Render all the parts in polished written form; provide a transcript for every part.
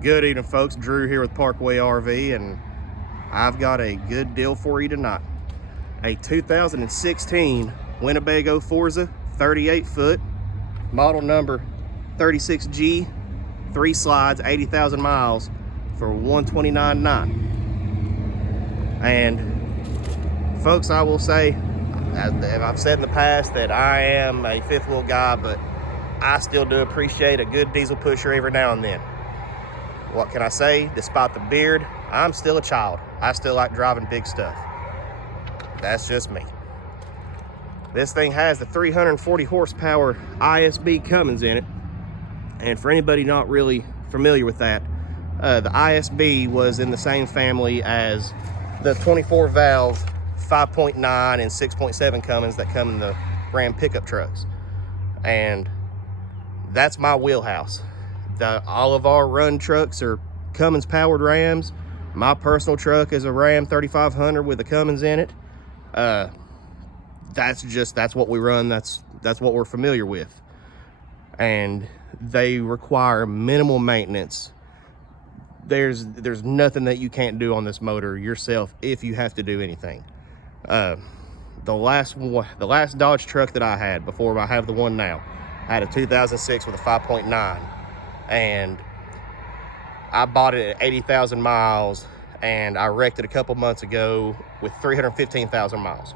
Good evening, folks. Drew here with Parkway RV, and I've got a good deal for you tonight. A 2016 Winnebago Forza 38-foot, model number 36G, 3 slides, 80,000 miles for $129,900. And folks, I will say, as I've said in the past, that I am a fifth wheel guy, but I still do appreciate a good diesel pusher every now and then. What can I say? Despite the beard, I'm still a child. I still like driving big stuff. That's just me. This thing has the 340 horsepower ISB Cummins in it. And for anybody not really familiar with that, the ISB was in the same family as the 24 valve 5.9 and 6.7 Cummins that come in the Ram pickup trucks. And that's my wheelhouse. All of our run trucks are Cummins powered Rams. My personal truck is a Ram 3500 with a Cummins in it. That's what we run. That's what we're familiar with. And they require minimal maintenance. There's nothing that you can't do on this motor yourself if you have to do anything. The last Dodge truck that I had before I have the one now, I had a 2006 with a 5.9. And I bought it at 80,000 miles, and I wrecked it a couple months ago with 315,000 miles.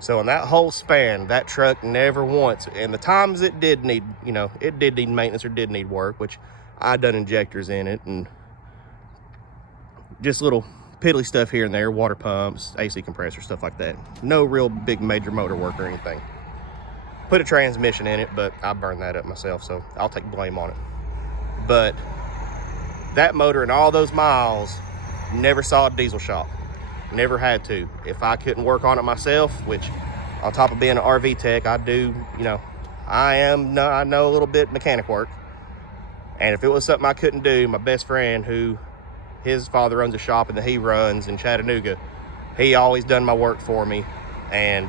So in that whole span, that truck never once, and the times it did need, it did need maintenance or did need work, which I done injectors in it and just little piddly stuff here and there, water pumps, AC compressor, stuff like that. No real big major motor work or anything. Put a transmission in it, but I burned that up myself, so I'll take blame on it. But that motor and all those miles never saw a diesel shop. Never had to. If I couldn't work on it myself, which on top of being an RV tech, I do, I know a little bit mechanic work. And if it was something I couldn't do, my best friend, who his father owns a shop and that he runs in Chattanooga, he always done my work for me and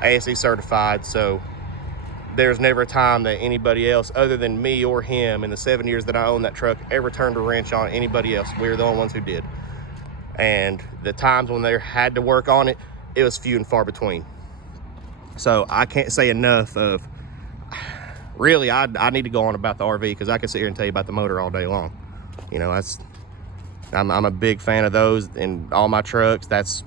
ASE certified. So there's never a time that anybody else other than me or him in the 7 years that I own that truck ever turned a wrench on anybody else. We were the only ones who did. And the times when they had to work on it, it was few and far between. So I can't say enough of, really, I need to go on about the RV because I can sit here and tell you about the motor all day long. I'm a big fan of those in all my trucks. That's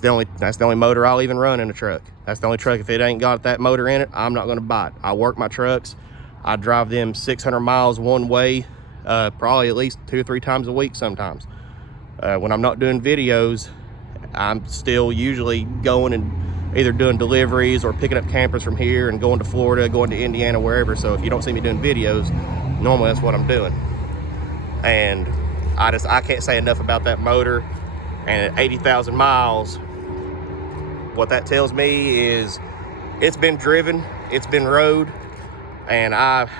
the only motor I'll even run in a truck. That's the only truck, if it ain't got that motor in it, I'm not gonna buy it. I work my trucks. I drive them 600 miles one way, probably at least 2 or 3 times a week sometimes. When I'm not doing videos, I'm still usually going and either doing deliveries or picking up campers from here and going to Florida, going to Indiana, wherever. So if you don't see me doing videos, normally that's what I'm doing. And I can't say enough about that motor. And at 80,000 miles, what that tells me is it's been driven, it's been rode, and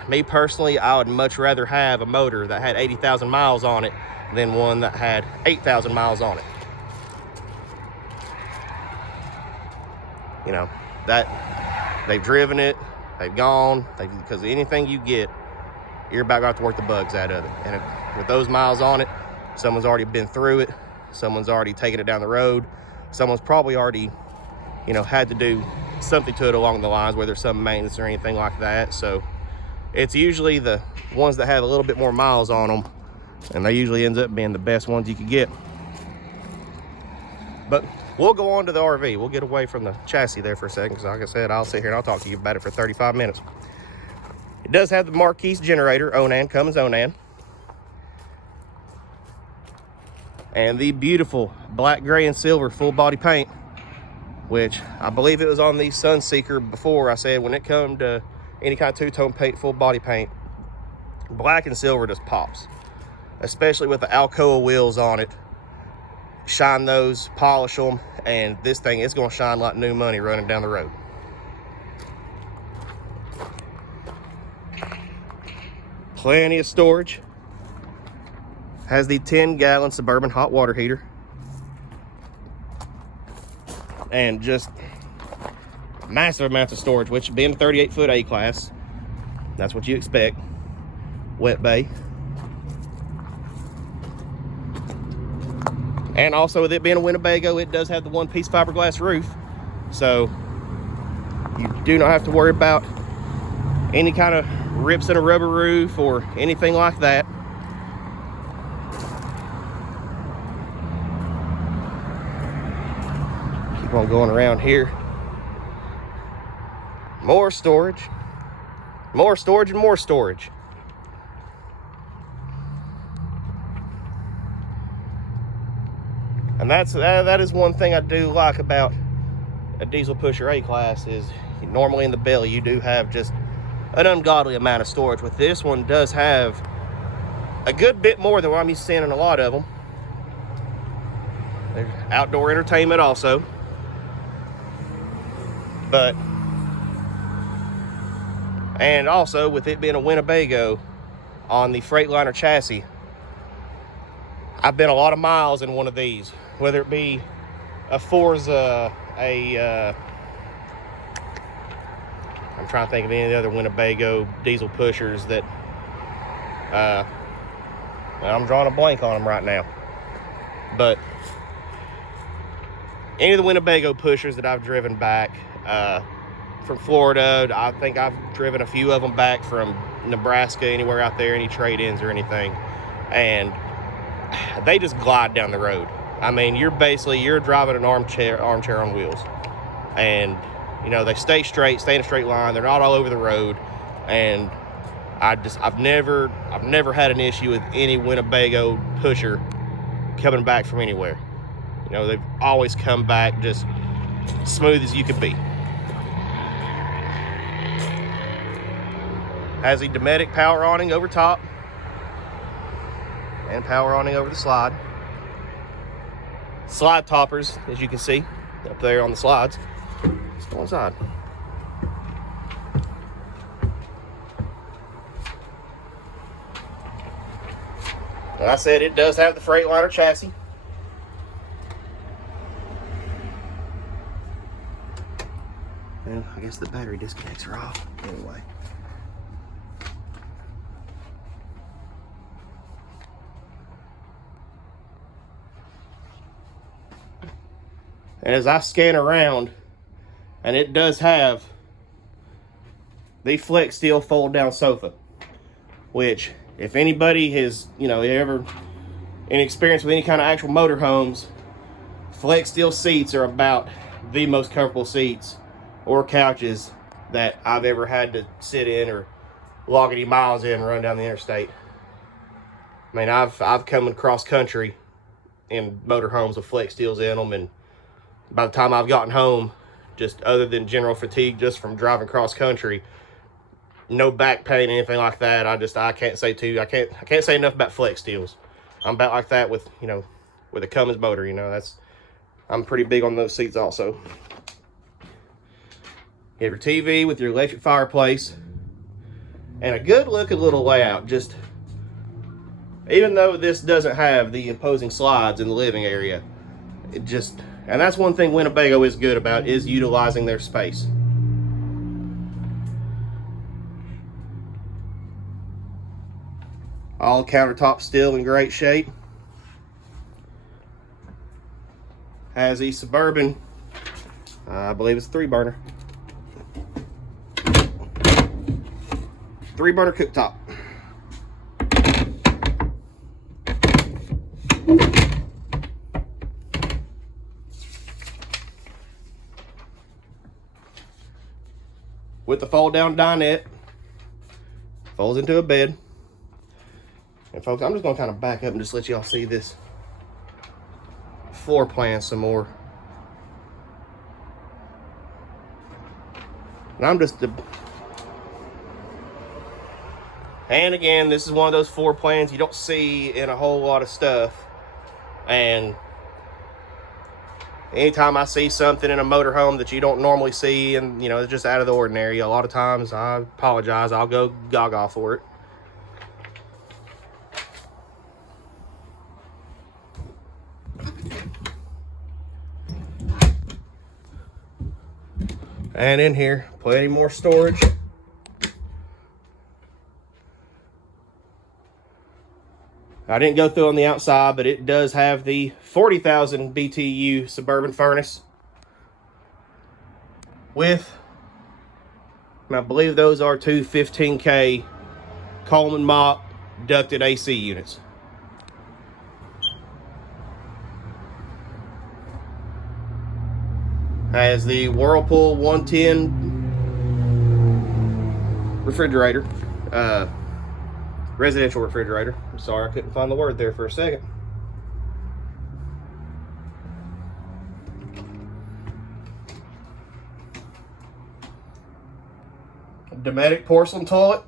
me personally, I would much rather have a motor that had 80,000 miles on it than one that had 8,000 miles on it. That they've driven it, they've gone, because anything you get, you're about to have to work the bugs out of it. And with those miles on it, someone's already been through it. Someone's already taken it down the road. Someone's probably already, had to do something to it along the lines, whether it's some maintenance or anything like that. So it's usually the ones that have a little bit more miles on them, and they usually ends up being the best ones you could get. But we'll go on to the RV. We'll get away from the chassis there for a second, because like I said, I'll sit here and I'll talk to you about it for 35 minutes. It does have the Marquis generator, Onan, Cummins Onan. And the beautiful black, gray, and silver full body paint, which I believe it was on the Sunseeker before. I said when it comes to any kind of two-tone paint, full body paint, black and silver just pops, especially with the Alcoa wheels on it. Shine those, polish them, and this thing is going to shine like new money running down the road. Plenty of storage. Has the 10-gallon Suburban hot water heater. And just massive amounts of storage, which being a 38-foot A-class, that's what you expect. Wet bay. And also with it being a Winnebago, it does have the one-piece fiberglass roof. So you do not have to worry about any kind of rips in a rubber roof or anything like that. Keep on going around here. More storage. More storage and more storage. And that is one thing I do like about a diesel pusher A-Class is normally in the belly you do have just an ungodly amount of storage. With this one does have a good bit more than what I'm used to seeing in a lot of them. There's outdoor entertainment also. And also with it being a Winnebago on the Freightliner chassis, I've been a lot of miles in one of these, whether it be a Forza, I'm trying to think of any of the other Winnebago diesel pushers that, I'm drawing a blank on them right now. But any of the Winnebago pushers that I've driven back from Florida, I think I've driven a few of them back from Nebraska, anywhere out there, any trade-ins or anything, and they just glide down the road. I mean, you're driving an armchair on wheels, and you know, they stay straight, stay in a straight line. They're not all over the road, and I've never had an issue with any Winnebago pusher coming back from anywhere. You know, they've always come back just smooth as you could be. Has a Dometic power awning over top and power awning over the slide. Slide toppers, as you can see up there on the slides. Let's go inside. Like I said, it does have the Freightliner chassis. Well, I guess the battery disconnects are off anyway. And as I scan around, and it does have the Flex Steel fold down sofa, which if anybody has, you know, ever any experience with any kind of actual motorhomes, Flex Steel seats are about the most comfortable seats or couches that I've ever had to sit in or log any miles in and run down the interstate. I mean, I've come across country in motorhomes with Flex Steels in them, and by the time I've gotten home, just other than general fatigue just from driving cross country, no back pain, anything like that. I can't say enough about Flex Steels. I'm about like that with, you know, with a Cummins motor, you know, I'm pretty big on those seats also. You have your TV with your electric fireplace and a good looking little layout. Just, even though this doesn't have the imposing slides in the living area, and that's one thing Winnebago is good about, is utilizing their space. All countertops still in great shape. Has a Suburban, I believe it's a 3-burner. 3-burner cooktop. With the fold down dinette, folds into a bed. And folks, I'm just gonna kind of back up and just let y'all see this floor plan some more. And and again, this is one of those floor plans you don't see in a whole lot of stuff. And anytime I see something in a motorhome that you don't normally see, and you know, it's just out of the ordinary, a lot of times, I apologize, I'll go gaga for it. And in here, plenty more storage. I didn't go through on the outside, but it does have the 40,000 BTU Suburban furnace with, and I believe those are two 15K Coleman Mott ducted AC units. Has the Whirlpool 110 refrigerator, residential refrigerator. I'm sorry, I couldn't find the word there for a second. Dometic porcelain toilet.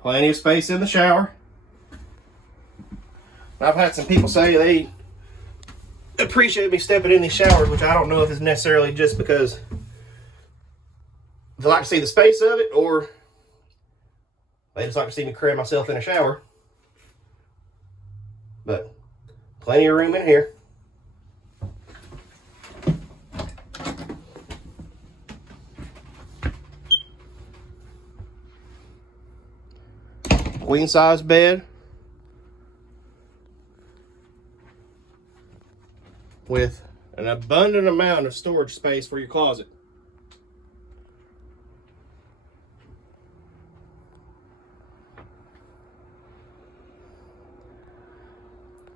Plenty of space in the shower. I've had some people say they appreciate me stepping in these showers, which I don't know if it's necessarily just because they like to see the space of it, or they just like to see me cram myself in a shower. But plenty of room in here. Queen size bed with an abundant amount of storage space for your closet.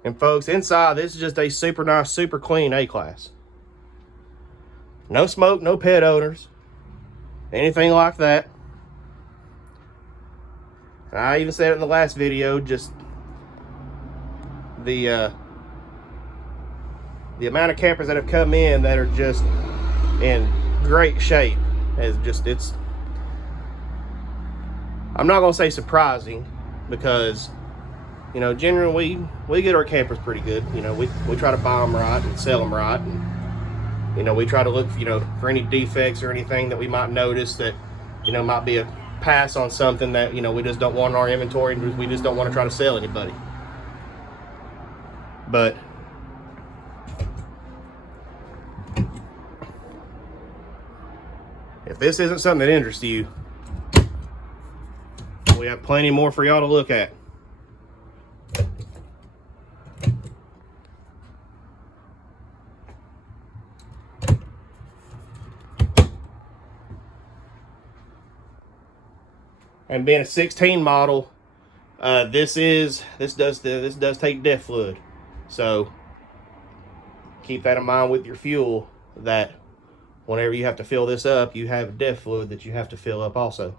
And folks, inside this is just a super nice, super clean A-class. No smoke, no pet odors, anything like that. I even said it in the last video, just the amount of campers that have come in that are just in great shape is just, it's, I'm not gonna say surprising, because you know, generally we get our campers pretty good. You know, we try to buy them right and sell them right, and you know, we try to look, you know, for any defects or anything that we might notice that, you know, might be a pass on something that, you know, we just don't want in our inventory, and we just don't want to try to sell anybody. But if this isn't something that interests you, we have plenty more for y'all to look at. And being a 16 model, this does take DEF fluid, so keep that in mind with your fuel, that whenever you have to fill this up, you have DEF fluid that you have to fill up also,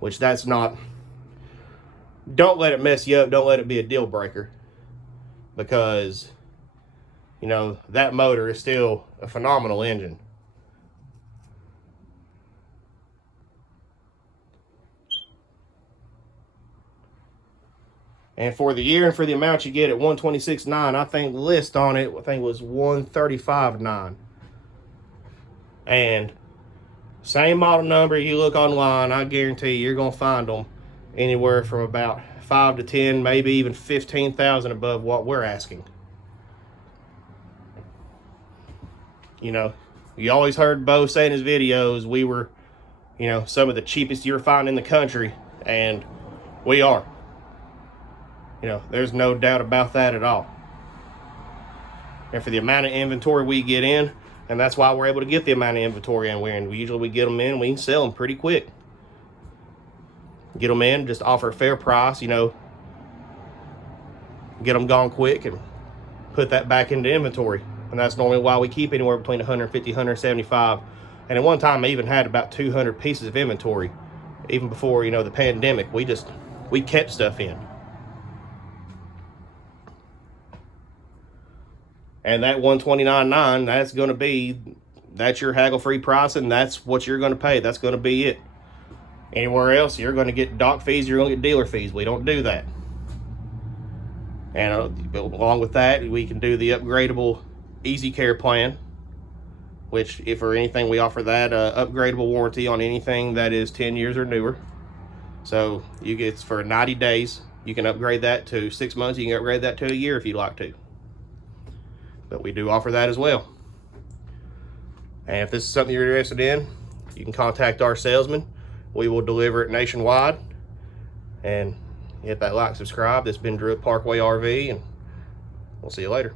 which that's not, don't let it mess you up, don't let it be a deal breaker, because you know that motor is still a phenomenal engine. And for the year and for the amount you get at 126.9, I think the list on it, I think was 135.9. And same model number, you look online, I guarantee you're gonna find them anywhere from about 5 to 10, maybe even 15,000 above what we're asking. You know, you always heard Bo say in his videos, we were, you know, some of the cheapest you're finding in the country, and we are. You know, there's no doubt about that at all. And for the amount of inventory we get in, and that's why we're able to get the amount of inventory in, we usually get them in, we can sell them pretty quick. Get them in, just offer a fair price, you know, get them gone quick and put that back into inventory. And that's normally why we keep anywhere between 150, 175. And at one time I even had about 200 pieces of inventory, even before, you know, the pandemic. We kept stuff in. And that 129.9, that's your haggle-free price, and that's what you're going to pay. That's going to be it. Anywhere else, you're going to get dock fees, you're going to get dealer fees. We don't do that. And along with that, we can do the upgradable Easy Care plan, which, if for anything, we offer that upgradable warranty on anything that is 10 years or newer. So you get, for 90 days, you can upgrade that to 6 months. You can upgrade that to a year if you'd like to. But we do offer that as well. And if this is something you're interested in, you can contact our salesman. We will deliver it nationwide. And hit that like, subscribe. This has been Druid Parkway RV, and we'll see you later.